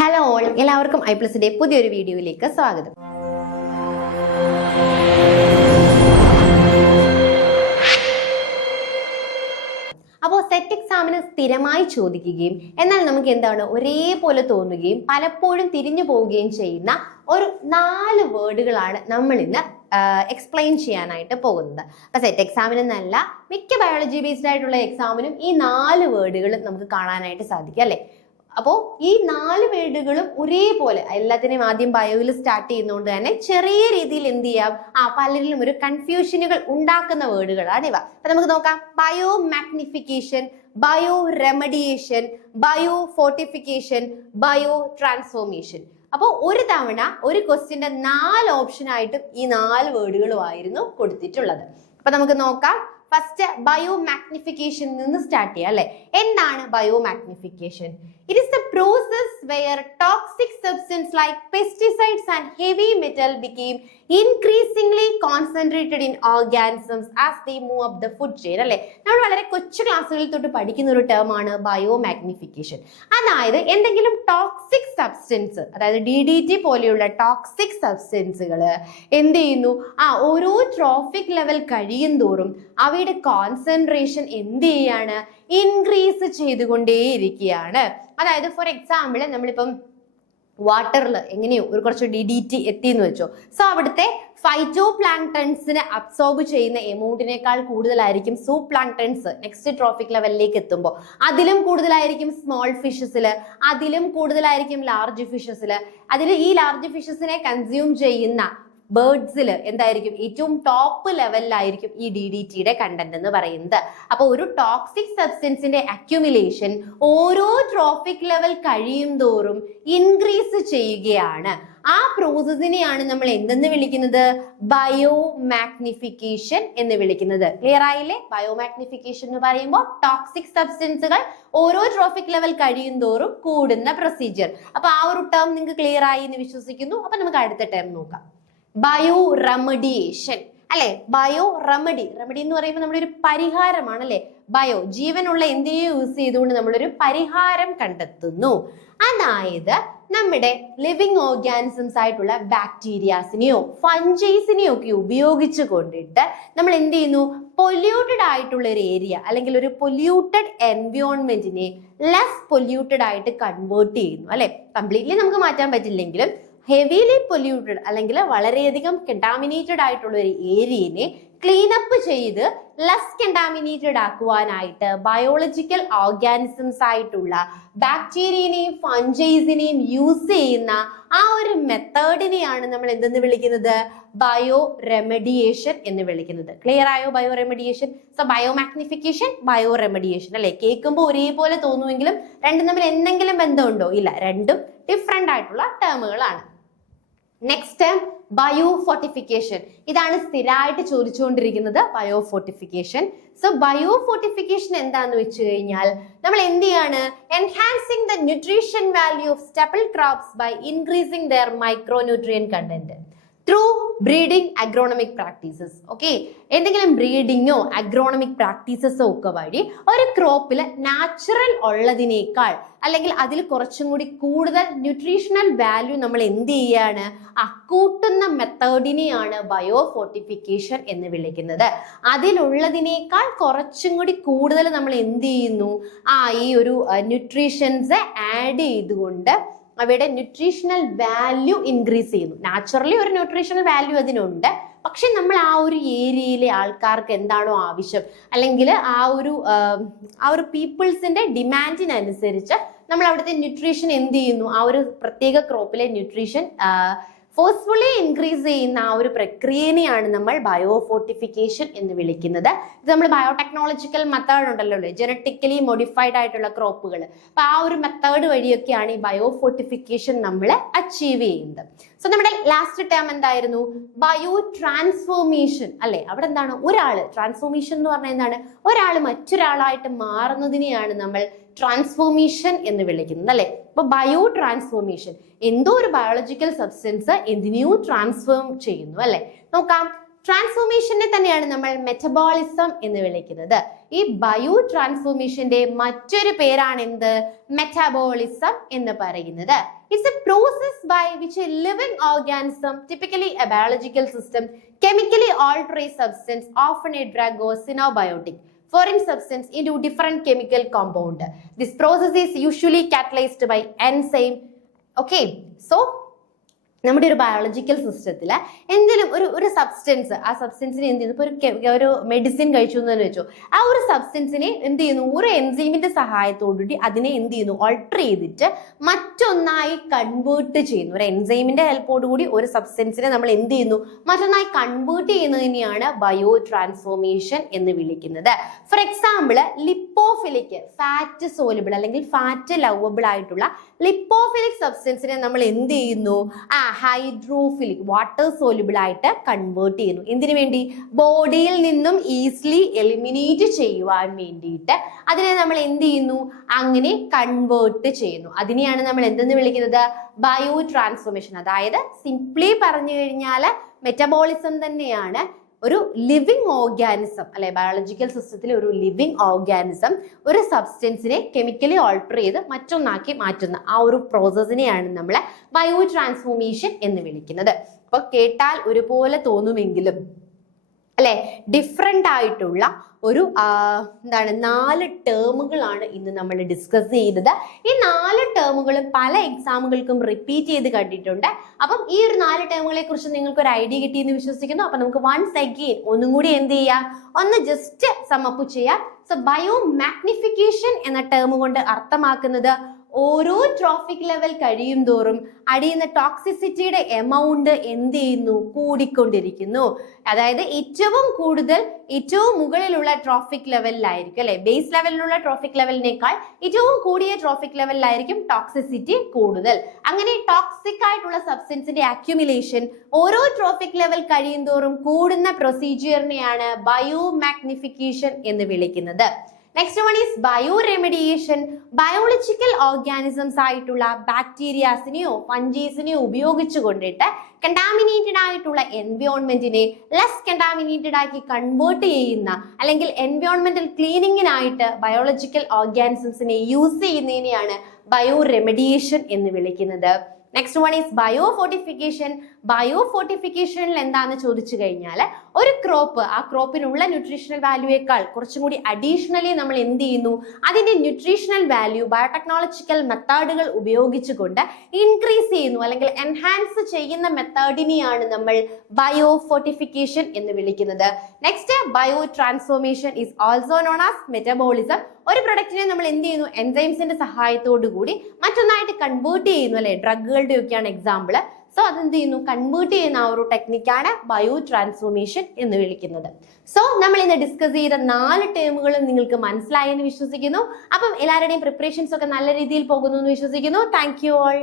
Hello all, എല്ലാവർക്കും ഐപ്ലസിന്റെ പുതിയൊരു വീഡിയോയിലേക്ക് സ്വാഗതം. അപ്പോൾ സെറ്റ് എക്സാമിന് സ്ഥിരമായി ചോദിക്കുകയും എന്നാൽ നമുക്ക് എന്താണ് ഒരേപോലെ തോന്നുകയും പലപ്പോഴും തിരിഞ്ഞു പോവുകയും ചെയ്യുന്ന ഒരു 4 വേർഡുകളാണ് നമ്മൾ ഇന്ന് എക്സ്പ്ലെയിൻ ചെയ്യാനായിട്ട് പോകുന്നത്. അപ്പൊ സെറ്റ് എക്സാമിന് എന്നല്ല, മിക്ക ബയോളജി ബേസ്ഡ് ആയിട്ടുള്ള എക്സാമിനും ഈ 4 വേർഡുകൾ നമുക്ക് കാണാനായിട്ട് സാധിക്കും അല്ലെ. അപ്പോൾ ഈ 4 വേർഡുകളും ഒരേപോലെ എല്ലാത്തിനെയും ആദ്യം ബയോയിൽ സ്റ്റാർട്ട് ചെയ്യുന്നതുകൊണ്ട് തന്നെ ചെറിയ രീതിയിൽ എന്ത് ചെയ്യാം, പലരിലും ഒരു കൺഫ്യൂഷനുകൾ ഉണ്ടാക്കുന്ന വേർഡുകളാണ് ഇവ. അപ്പൊ നമുക്ക് നോക്കാം. Bio magnification, bio remediation, bio fortification, bio transformation. അപ്പോൾ ഒരു തവണ ഒരു ക്വസ്റ്റ്യന്റെ 4 ഓപ്ഷൻ ആയിട്ടും ഈ 4 വേർഡുകളുമായിരുന്നു കൊടുത്തിട്ടുള്ളത്. അപ്പൊ നമുക്ക് നോക്കാം. ഫസ്റ്റ് ബയോ മാഗ്നിഫിക്കേഷൻ നിന്ന് സ്റ്റാർട്ട് ചെയ്യാം അല്ലെ. എന്താണ് bio magnification? It is the process where toxic substance like pesticides and heavy metal became increasingly concentrated in organisms as they move up the food chain അല്ലെ. നമ്മൾ വളരെ കൊച്ചു ക്ലാസ്സുകളിൽ തൊട്ട് പഠിക്കുന്ന ഒരു ടേം ആണ് ബയോ മാഗ്നിഫിക്കേഷൻ. അതായത് എന്തെങ്കിലും ടോക്സിക് സബ്സ്റ്റൻസ്, അതായത് DDT പോലെയുള്ള ടോക്സിക് സബ്സ്റ്റൻസുകൾ എന്ത് ചെയ്യുന്നു, ഓരോ ട്രോഫിക് ലെവൽ കഴിയും തോറും അവയുടെ കോൺസെൻട്രേഷൻ എന്ത് ചെയ്യാണ്, ഇൻക്രീസ് ചെയ്തുകൊണ്ടേയിരിക്കുകയാണ്. അതായത് ഫോർ എക്സാമ്പിൾ നമ്മളിപ്പം വാട്ടറിൽ എങ്ങനെയോ ഒരു കുറച്ച് DDT എത്തിയെന്ന് വെച്ചോ. സോ അവിടുത്തെ ഫൈറ്റോ പ്ലാങ്ടൺസിനെ അബ്സോർബ് ചെയ്യുന്ന എമൗണ്ടിനേക്കാൾ കൂടുതലായിരിക്കും സൂപ്പ് പ്ലാങ്ടൺസ് നെക്സ്റ്റ് ട്രോഫിക് ലെവലിലേക്ക് എത്തുമ്പോൾ. അതിലും കൂടുതലായിരിക്കും സ്മോൾ ഫിഷസിൽ, അതിലും കൂടുതലായിരിക്കും ലാർജ് ഫിഷസിൽ. അതിൽ ഈ ലാർജ് ഫിഷസിനെ കൺസ്യൂം ചെയ്യുന്ന ബേർഡ്സിൽ എന്തായിരിക്കും, ഏറ്റവും ടോപ്പ് ലെവലിലായിരിക്കും ഈ DDTയുടെ കണ്ടന്റ് എന്ന് പറയുന്നത്. അപ്പൊ ഒരു ടോക്സിക് സബ്സ്റ്റൻസിന്റെ അക്യുമുലേഷൻ ഓരോ ട്രോഫിക് ലെവൽ കഴിയും തോറും ഇൻക്രീസ് ചെയ്യുകയാണ്. ആ പ്രോസസ്സിനെയാണ് നമ്മൾ എന്തെന്ന് വിളിക്കുന്നത്, ബയോ മാഗ്നിഫിക്കേഷൻ എന്ന് വിളിക്കുന്നത്. ക്ലിയർ ആയില്ലേ? ബയോ മാഗ്നിഫിക്കേഷൻ എന്ന് പറയുമ്പോൾ ടോക്സിക് സബ്സ്റ്റൻസുകൾ ഓരോ ട്രോഫിക് ലെവൽ കഴിയും തോറും കൂടുന്ന പ്രൊസീജിയർ. അപ്പൊ ആ ഒരു ടേം നിങ്ങൾക്ക് ക്ലിയർ ആയി എന്ന് വിശ്വസിക്കുന്നു. അപ്പൊ നമുക്ക് അടുത്ത ടേം നോക്കാം. ബയോ റെമഡിയേഷൻ അല്ലെ. ബയോ റെമഡി എന്ന് പറയുമ്പോൾ നമ്മുടെ ഒരു പരിഹാരമാണ് അല്ലെ. ബയോ ജീവനുള്ള എന്തിനെയോ യൂസ് ചെയ്തുകൊണ്ട് നമ്മളൊരു പരിഹാരം കണ്ടെത്തുന്നു. അതായത് നമ്മുടെ ലിവിങ് ഓർഗാനിസംസ് ആയിട്ടുള്ള ബാക്ടീരിയാസിനെയോ ഫംജൈസിനെയോ ഒക്കെ ഉപയോഗിച്ച് കൊണ്ടിട്ട് നമ്മൾ എന്ത് ചെയ്യുന്നു, പൊല്യൂട്ടഡ് ആയിട്ടുള്ള ഒരു ഏരിയ അല്ലെങ്കിൽ ഒരു പൊല്യൂട്ടഡ് എൻവയോൺമെന്റിനെ ലെസ് പൊല്യൂട്ടഡ് ആയിട്ട് കൺവേർട്ട് ചെയ്യുന്നു അല്ലെ. കംപ്ലീറ്റ്ലി നമുക്ക് മാറ്റാൻ പറ്റില്ലെങ്കിലും ഹെവിലി പൊല്യൂട്ടഡ് അല്ലെങ്കിൽ വളരെയധികം കണ്ടാമിനേറ്റഡ് ആയിട്ടുള്ള ഒരു ഏരിയനെ ക്ലീനപ്പ് ചെയ്ത് ലെസ് കണ്ടാമിനേറ്റഡ് ആക്കുവാനായിട്ട് ബയോളജിക്കൽ ഓർഗാനിസംസ് ആയിട്ടുള്ള ബാക്ടീരിയനെയും ഫംജൈസിനെയും യൂസ് ചെയ്യുന്ന ആ ഒരു മെത്തേഡിനെയാണ് നമ്മൾ എന്തെന്ന് വിളിക്കുന്നത്, ബയോ റെമഡിയേഷൻ എന്ന് വിളിക്കുന്നത്. ക്ലിയർ ആയോ? Bio remediation. So bio magnification, bio remediation അല്ലെ. കേൾക്കുമ്പോൾ ഒരേപോലെ തോന്നുമെങ്കിലും രണ്ടും തമ്മിൽ എന്തെങ്കിലും ബന്ധമുണ്ടോ? ഇല്ല, രണ്ടും ഡിഫറെന്റ് ആയിട്ടുള്ള ടേമുകളാണ്. Next term bio fortification. ഇതാണ് സ്ഥിരമായിട്ട് ചോദിച്ചുകൊണ്ടിരിക്കുന്നത്, bio fortification. So bio fortification എന്താന്ന് വെച്ച് കഴിഞ്ഞാൽ നമ്മൾ എന്ത് ചെയ്യാണ്, enhancing the nutrition value of staple crops by increasing their micronutrient content through breeding agronomic practices. Okay, എന്തെങ്കിലും ബ്രീഡിങ്ങോ അഗ്രോണമിക് പ്രാക്ടീസസോ ഒക്കെ വഴി ഒരു ക്രോപ്പിൽ നാച്ചുറൽ ഉള്ളതിനേക്കാൾ അല്ലെങ്കിൽ അതിൽ കുറച്ചും കൂടി കൂടുതൽ ന്യൂട്രീഷണൽ വാല്യൂ നമ്മൾ എന്ത് ചെയ്യാണ്, കൂട്ടുന്ന മെത്തേഡിനെയാണ് ബയോ ഫോർട്ടിഫിക്കേഷൻ എന്ന് വിളിക്കുന്നത്. അതിലുള്ളതിനേക്കാൾ കുറച്ചും കൂടി കൂടുതൽ നമ്മൾ എന്ത് ചെയ്യുന്നു, ഈ ഒരു ന്യൂട്രീഷൻസ് ആഡ് ചെയ്തുകൊണ്ട് അവയുടെ ന്യൂട്രീഷണൽ വാല്യൂ ഇൻക്രീസ് ചെയ്യുന്നു. നാച്ചുറലി ഒരു ന്യൂട്രീഷണൽ വാല്യൂ അതിനുണ്ട്, പക്ഷെ നമ്മൾ ആ ഒരു ഏരിയയിലെ ആൾക്കാർക്ക് എന്താണോ ആവശ്യം അല്ലെങ്കിൽ ആ ഒരു പീപ്പിൾസിന്റെ ഡിമാൻഡിനനുസരിച്ച് നമ്മൾ അവിടുത്തെ ന്യൂട്രീഷൻ എന്ത് ചെയ്യുന്നു, ആ ഒരു പ്രത്യേക ക്രോപ്പിലെ ന്യൂട്രീഷൻ ഫോഴ്സ്ഫുള്ളി ഇൻക്രീസ് ചെയ്യുന്ന ആ ഒരു പ്രക്രിയനെയാണ് നമ്മൾ ബയോ ഫോർട്ടിഫിക്കേഷൻ എന്ന് വിളിക്കുന്നത്. ഇത് നമ്മൾ ബയോടെക്നോളജിക്കൽ മെത്തേഡ് ഉണ്ടല്ലോ അല്ലേ, ജനറ്റിക്കലി മോഡിഫൈഡ് ആയിട്ടുള്ള ക്രോപ്പുകൾ. അപ്പൊ ആ ഒരു മെത്തേഡ് വഴിയൊക്കെയാണ് ഈ ബയോ ഫോർട്ടിഫിക്കേഷൻ നമ്മൾ അച്ചീവ് ചെയ്യുന്നത്. സോ നമ്മുടെ ലാസ്റ്റ് ടേം എന്തായിരുന്നു, ബയോ ട്രാൻസ്ഫോർമേഷൻ അല്ലെ. അവിടെ എന്താണ്, ട്രാൻസ്ഫോർമേഷൻ എന്ന് പറഞ്ഞാൽ എന്താണ്, ഒരാൾ മറ്റൊരാളായിട്ട് മാറുന്നതിനെയാണ് നമ്മൾ ട്രാൻസ്ഫോർമേഷൻ എന്ന് വിളിക്കുന്നത് അല്ലെ. അപ്പൊ ബയോ ട്രാൻസ്ഫോർമേഷൻ, എന്തോ ഒരു ബയോളജിക്കൽ സബ്സ്റ്റൻസ് എന്തിനെയോ ട്രാൻസ്ഫോം ചെയ്യുന്നു അല്ലെ. നോക്കാം. ട്രാൻസ്ഫോർമേഷനെ തന്നെയാണ് നമ്മൾ മെറ്റബോളിസം എന്ന് വിളിക്കുന്നത്. ഈ ബയോ ട്രാൻസ്ഫോർമേഷന്റെ മറ്റൊരു പേരാണ് എന്ത്? മെറ്റബോളിസം എന്ന് പറയുന്നത്. It's a process by which a living organism, typically a biological system, chemically alter a substance, often a drug or synbiotic, foreign substance into different chemical compound. This process is usually catalyzed by enzyme. Okay, so നമ്മുടെ ഒരു biological സിസ്റ്റത്തിൽ എന്തെങ്കിലും ഒരു substance, ആ സബ്സ്റ്റൻസിനെ എന്ത് ചെയ്യുന്നു, ഇപ്പോൾ ഒരു മെഡിസിൻ കഴിച്ചു എന്ന് വെച്ചോ, ആ ഒരു സബ്സ്റ്റൻസിനെ എന്ത് ചെയ്യുന്നു, ഒരു എൻസൈമിന്റെ സഹായത്തോടുകൂടി അതിനെ എന്ത് ചെയ്യുന്നു, ഓൾട്ടർ ചെയ്തിട്ട് മറ്റൊന്നായി കൺവേർട്ട് ചെയ്യുന്നു. ഒരു എൻസൈമിന്റെ ഹെൽപ്പോടുകൂടി ഒരു സബ്സ്റ്റൻസിനെ നമ്മൾ എന്ത് ചെയ്യുന്നു, മറ്റൊന്നായി കൺവേർട്ട് ചെയ്യുന്നതിനെയാണ് ബയോ ട്രാൻസ്ഫോർമേഷൻ എന്ന് വിളിക്കുന്നത്. For example, lipophilic fat soluble അല്ലെങ്കിൽ ഫാറ്റ് ലവബിൾ ആയിട്ടുള്ള ലിപ്പോഫിലിക് സബ്സ്റ്റൻസിനെ നമ്മൾ എന്ത് ചെയ്യുന്നു, ഹൈഡ്രോഫിലിക് വാട്ടർ സോലുബിൾ ആയിട്ട് കൺവേർട്ട് ചെയ്യുന്നു. എന്തിനു വേണ്ടി? ബോഡിയിൽ നിന്നും ഈസിലി എലിമിനേറ്റ് ചെയ്യുവാൻ വേണ്ടിയിട്ട് അതിനെ നമ്മൾ എന്ത് ചെയ്യുന്നു, അങ്ങനെ കൺവേർട്ട് ചെയ്യുന്നു. അതിനെയാണ് നമ്മൾ എന്തെന്ന് വിളിക്കുന്നത്? Bio transformation. അതായത് സിംപ്ലി പറഞ്ഞു കഴിഞ്ഞാൽ മെറ്റബോളിസം തന്നെയാണ് ഒരു ലിവിങ് ഓർഗാനിസം അല്ലെ, ബയോളജിക്കൽ സിസ്റ്റത്തിലെ ഒരു ലിവിങ് ഓർഗാനിസം ഒരു സബ്സ്റ്റൻസിനെ കെമിക്കലി ഓൾട്ടർ ചെയ്ത് മറ്റൊന്നാക്കി മാറ്റുന്ന ആ ഒരു പ്രോസസ്സിനെയാണ് നമ്മൾ ബയോ ട്രാൻസ്ഫോർമേഷൻ എന്ന് വിളിക്കുന്നത്. അപ്പൊ കേട്ടാൽ ഒരുപോലെ തോന്നുമെങ്കിലും അല്ലെ, ഡിഫറെന്റ് ആയിട്ടുള്ള ഒരു 4 ടേമുകളാണ് ഇന്ന് നമ്മൾ ഡിസ്കസ് ചെയ്തത്. ഈ 4 ടേമുകളും പല എക്സാമുകൾക്കും റിപ്പീറ്റ് ചെയ്ത് കണ്ടിട്ടുണ്ട്. അപ്പം ഈ ഒരു 4 ടേമുകളെ കുറിച്ച് നിങ്ങൾക്ക് ഒരു ഐഡിയ കിട്ടിയെന്ന് വിശ്വസിക്കുന്നു. അപ്പൊ നമുക്ക് വൺസ് അഗെയിൻ ഒന്നും കൂടി എന്ത് ചെയ്യാം, ഒന്ന് ജസ്റ്റ് സമ്മപ്പ് ചെയ്യാം. സോ ബയോ മാഗ്നിഫിക്കേഷൻ എന്ന ടേം കൊണ്ട് അർത്ഥമാക്കുന്നത് ഓരോ ട്രോഫിക് ലെവൽ കഴിയും തോറും അടിയുന്ന ടോക്സിസിറ്റിയുടെ എമൗണ്ട് എന്ത് ചെയ്യുന്നു, കൂടിക്കൊണ്ടിരിക്കുന്നു. അതായത് ഏറ്റവും കൂടുതൽ ഏറ്റവും മുകളിലുള്ള ട്രോഫിക് ലെവലിലായിരിക്കും അല്ലെ, ബേസ് ലെവലിലുള്ള ട്രോഫിക് ലെവലിനേക്കാൾ ഏറ്റവും കൂടിയ ട്രോഫിക് ലെവലിലായിരിക്കും ടോക്സിസിറ്റി കൂടുതൽ. അങ്ങനെ ടോക്സിക് ആയിട്ടുള്ള സബ്സ്റ്റൻസിന്റെ അക്യുമുലേഷൻ ഓരോ ട്രോഫിക് ലെവൽ കഴിയും തോറും കൂടുന്ന പ്രൊസീജിയറിനെയാണ് ബയോ മാഗ്നിഫിക്കേഷൻ എന്ന് വിളിക്കുന്നത്. Next one is bio remediation. Biological organisms ആയിട്ടുള്ള ബാക്ടീരിയാസിനെയോ ഫംഗീസിനെയോ ഉപയോഗിച്ചു കൊണ്ടിട്ട് കണ്ടാമിനേറ്റഡ് ആയിട്ടുള്ള എൻവയോൺമെന്റിനെ ലെസ് കണ്ടാമിനേറ്റഡ് ആക്കി കൺവേർട്ട് ചെയ്യുന്ന അല്ലെങ്കിൽ എൻവയോൺമെന്റൽ ക്ലീനിങ്ങിനായിട്ട് ബയോളജിക്കൽ ഓർഗാനിസംസിനെ യൂസ് ചെയ്യുന്നതിനെയാണ് ബയോ റെമഡിയേഷൻ എന്ന് വിളിക്കുന്നത്. Next one is bio fortification. Bio ഫോർട്ടിഫിക്കേഷനിൽ എന്താണെന്ന് ചോദിച്ചു കഴിഞ്ഞാൽ ഒരു ക്രോപ്പ്, ആ ക്രോപ്പിനുള്ള ന്യൂട്രീഷണൽ വാല്യൂയേക്കാൾ കുറച്ചും കൂടി അഡീഷണലി നമ്മൾ എന്ത് ചെയ്യുന്നു, അതിന്റെ ന്യൂട്രീഷണൽ വാല്യൂ ബയോടെക്നോളജിക്കൽ മെത്തേഡുകൾ ഉപയോഗിച്ചുകൊണ്ട് ഇൻക്രീസ് ചെയ്യുന്നു അല്ലെങ്കിൽ എൻഹാൻസ് ചെയ്യുന്ന മെത്തേഡിനെയാണ് നമ്മൾ ബയോ ഫോർട്ടിഫിക്കേഷൻ എന്ന് വിളിക്കുന്നത്. Next bio transformation is also known as metabolism. ഒരു പ്രൊഡക്റ്റിനെ നമ്മൾ എന്ത് ചെയ്യുന്നു, എൻസൈംസിന്റെ സഹായത്തോടു കൂടി മറ്റൊന്നായിട്ട് കൺവേർട്ട് ചെയ്യുന്നു അല്ലെ, ഡ്രഗുകളുടെ ഒക്കെയാണ് എക്സാമ്പിൾ. സോ അതെന്ത് ചെയ്യുന്നു, കൺവേർട്ട് ചെയ്യുന്ന ആ ഒരു ടെക്നിക്കാണ് ബയോ ട്രാൻസ്ഫോർമേഷൻ എന്ന് വിളിക്കുന്നത്. സോ നമ്മൾ ഇന്ന് ഡിസ്കസ് ചെയ്ത 4 ടേമുകളും നിങ്ങൾക്ക് മനസ്സിലായെന്ന് വിശ്വസിക്കുന്നു. അപ്പം എല്ലാവരുടെയും പ്രിപ്പറേഷൻസ് ഒക്കെ നല്ല രീതിയിൽ പോകുന്നു എന്ന് വിശ്വസിക്കുന്നു. Thank you all.